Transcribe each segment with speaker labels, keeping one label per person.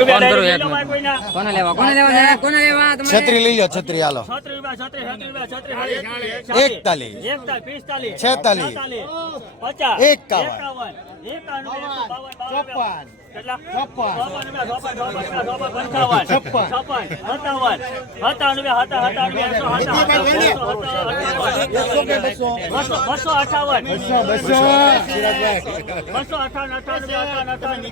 Speaker 1: Phone કરું એક
Speaker 2: ભાઈ
Speaker 1: કોને લેવા કોને લેવા? કોને લેવા?
Speaker 3: છત્રી લઈ લો છત્રી હાલો. એકતાલીસ. છેતાલીસ. એકાવન.
Speaker 2: ચોપન. બસો, અઠાવન બસો અઠાવન અઠાવન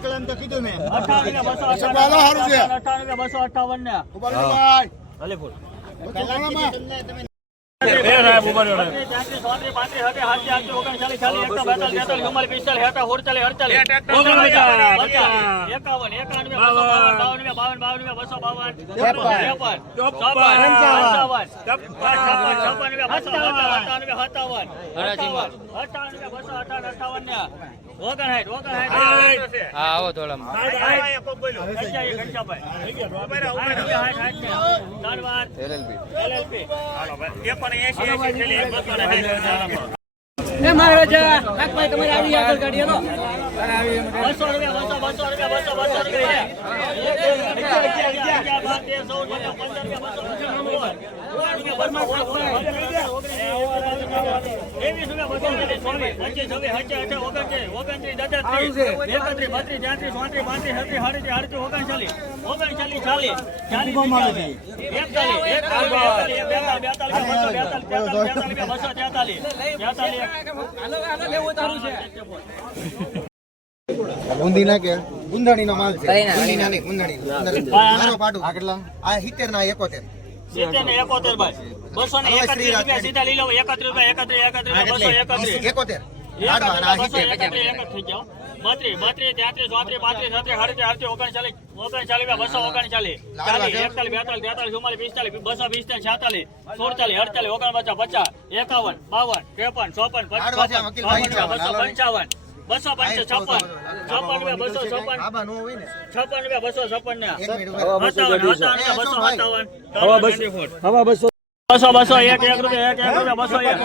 Speaker 2: રૂપિયા, અઠાવન રૂપિયા, બસો અઠાવન, અઠાવન અઠાવન.
Speaker 1: હા આવો થોડા
Speaker 2: એ મહારાજા નાગભાઈ તમારે આવી આગળ ગાડી હતો બસો રૂપિયા બસો બસો રૂપિયા બસો બસો
Speaker 3: ઊંધી ના કે? ગુંદાણી નો માલ છે.
Speaker 1: ના,
Speaker 3: નહીં, આ કેટલા? આ 70 ના 71
Speaker 2: સિત્તેર ને એકોતેર ભાઈ બસો ને એકત્રીસ રૂપિયા સીધા લઈ લો એકત્રીસ રૂપિયા એકત્રીસ એકત્રીસ બસો એકત્રીસ.
Speaker 3: 71 લાડવા ના
Speaker 2: બસો એકત્રીસ એકત્રીસ. જાઓ બત્રીસ બત્રીસ તેત્રીસ ચોત્રીસ પાંત્રીસ છત્રીસ અડત્રીસ અડત્રીસ ઓગણચાલીસ ઓગણચાલીસ બસો ઓગણચાલીસ. ચાલીસ એકતાલીસ બેતાલીસ તેતાલીસ ચુમ્માલીસ પિસ્તાલીસ બસો પિસ્તાલીસ છાતાલીસ સુડતાલીસ અડતાલીસ ઓગણપચાસ પચાસ એકાવન બાવન ત્રેપન ચોપન પંચાવન બસો પંચ છપ્પન. છપ્પન રૂપિયા બસો છપ્પન
Speaker 3: નો
Speaker 2: છપ્પન રૂપિયા બસો છપ્પન ને
Speaker 3: એક મિનિટ ઊભા રહો.
Speaker 2: સત્તાવન સત્તાવન રૂપિયા બસો બસો. બસો. એક એક રૂપિયા એક એક રૂપિયા બસો એક.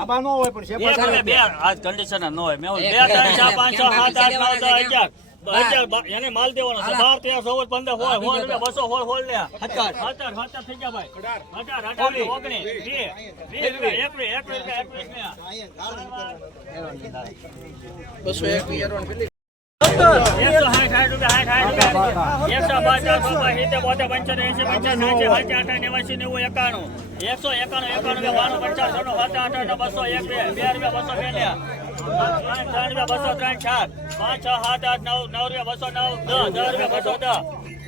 Speaker 3: આબા નો હોય પણ
Speaker 2: બે. આ કંડિશન ન હોય. મેં બે ત્રણ ચાર પાંચ છ સાત આઠ નવ દસ અગિયાર. એને માલ દેવાનો છે. બાર તેર ચૌદ પંદર સોળ સોળ રૂપિયા બસો સોળ સોળ લે. અઢાર અઢાર અઢાર થઈ ગયા ભાઈ. અઢાર અઢાર ઓગણીસ. વીસ. વીસ રૂપિયા એકવીસ એકવીસ રૂપિયા. એકવીસ એકસો બાર ચારસો સિત્તેર બોતેર પંચોતેર એસી પંચાસ સાઠ નેવાસી નેવું એકાણું. એકસો એકાણું બાણું પચાસ બસો એક બે બે રૂપિયા બસો બે લ્યા ત્રણ રૂપિયા પાંચ છ સાત આઠ નવ નવ રૂપિયા બસો નવ દસ દસ રૂપિયા બસો દસ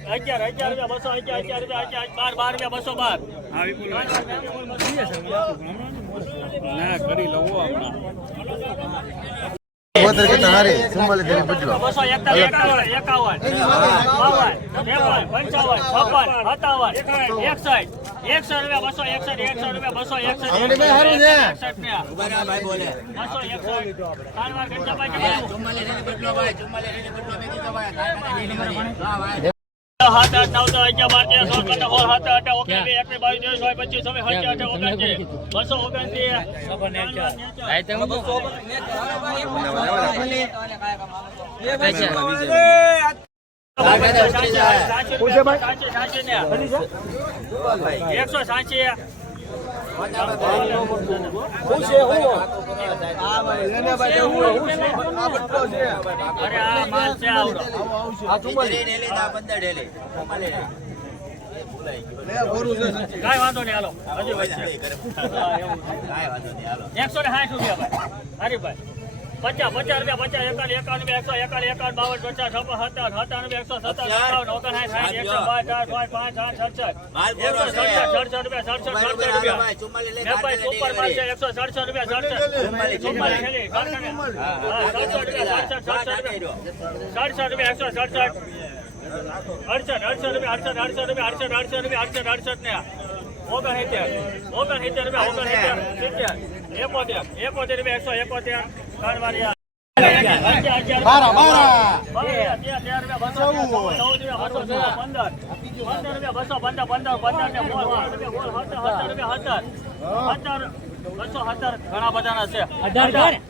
Speaker 2: અગિયાર અગિયાર રૂપિયા બસો અગિયાર અગિયાર રૂપિયા અગિયાર બાર બાર રૂપિયા બસો બાર
Speaker 3: બોતેર કેટલા હારી ચુમ્માલીસ તેરી બદલો
Speaker 2: બસો એકાવન એકસઠ રૂપિયા બસો એકસો એકસઠ રૂપિયા બસો
Speaker 3: ભાઈ
Speaker 2: સાત આઠ નવ દસ અગિયાર બાર તેર સોળ પંદર સોળ સાત આઠ ઓગણીસ વીસ એકવીસ બાવીસ ત્રેવીસ હોય પચીસ છવ્વીસ સત્યાવીસ અઠાવીસ ઓગણત્રીસ. બસો ઓગણત્રીસ. એકસો સાચી માલ છે આવડો કાંઈ વાંધો નહીં હાલો હજી એકસો ને. સાઠ રૂપિયા ભાઈ હરીભાઈ પચાસ પચાસ રૂપિયા પચાસ એકાવન એકાવન રૂપિયા એકસો એકાવન એકાવન બાવન પચાસ છપ્પન સત્તાવન સત્તાવન રૂપિયા એકસો સત્તાવન એકાવન ઓગણસાઠ સાઠ એકસો બાર ચાર પાંચ પાંચ આઠ સડસઠ એકસો સડસઠ સડસઠ રૂપિયા સડસઠ સડસઠ રૂપિયા. નેપાળી સુપર માલ છે એકસો સડસઠ રૂપિયા સડસઠ. ચુમ્માલીસ થેલી, સડસઠ. હા, સડસઠ રૂપિયા સડસઠ સડસઠ રૂપિયા. સડસઠ રૂપિયા એકસો સડસઠ. અડસઠ અડસઠ રૂપિયા અડસઠ અડસઠ રૂપિયા અડસઠ અડસઠ રૂપિયા અડસઠ અડસઠ ને ઓગણસિત્તેર. ઓગણસિત્તેર રૂપિયા ઓગણસિત્તેર સિત્તેર. એકોતેર. એકોતેર રૂપિયા એકસો એકોતેર. ત્રણ વારી આ.
Speaker 3: બારા બારા
Speaker 2: ઘણા બધાના છે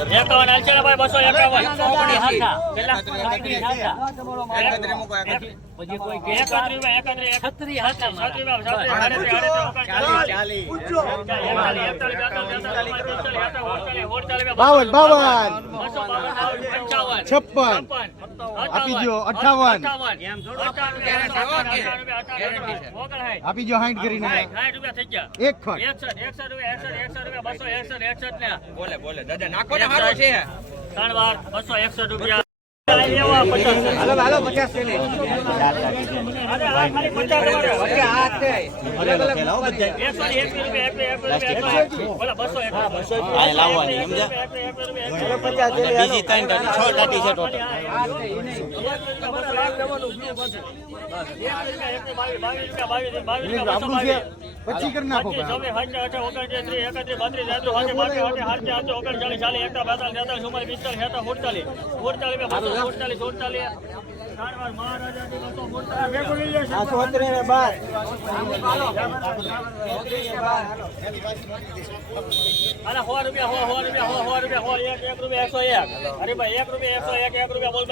Speaker 2: એકાવન અલચરા ભાઈ બસો એકાવન
Speaker 3: છપ્પન આપી
Speaker 2: જો અઠાવન.
Speaker 3: આપી જો હાઈટ કરીને. એક
Speaker 2: ખટ
Speaker 1: બોલે બોલે. દાદા નાખો છે.
Speaker 2: ત્રણ વાર બસો એકસઠ રૂપિયા.
Speaker 4: બીજી ત્રણ ટાટી છ ટાટી છે ટોટલ આપણું છે
Speaker 3: પછી કરી નાખો
Speaker 2: અરે ભાઈ એક રૂપિયા એકસો એક એક રૂપિયા બોલ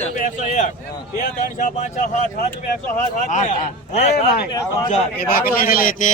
Speaker 2: રૂપિયા એકસો એક બે ત્રણ છ પાંચ છ સાત સાત રૂપિયા એકસો સાત સાત રૂપિયા લેતે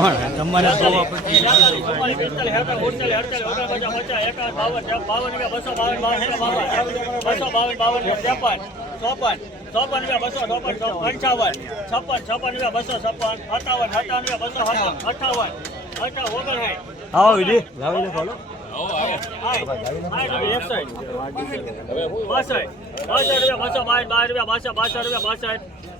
Speaker 2: તમારે બસો ચોપન પંચાવન છપ્પન છપ્પન રૂપિયા બસો છપ્પન સત્તાવન સત્તાવન રૂપિયા બસો અઠાવન અઠાવન ઓગણ રૂપિયા બસો બાસઠ બાસઠ રૂપિયા બાસઠ બાસઠ રૂપિયા બાસઠ.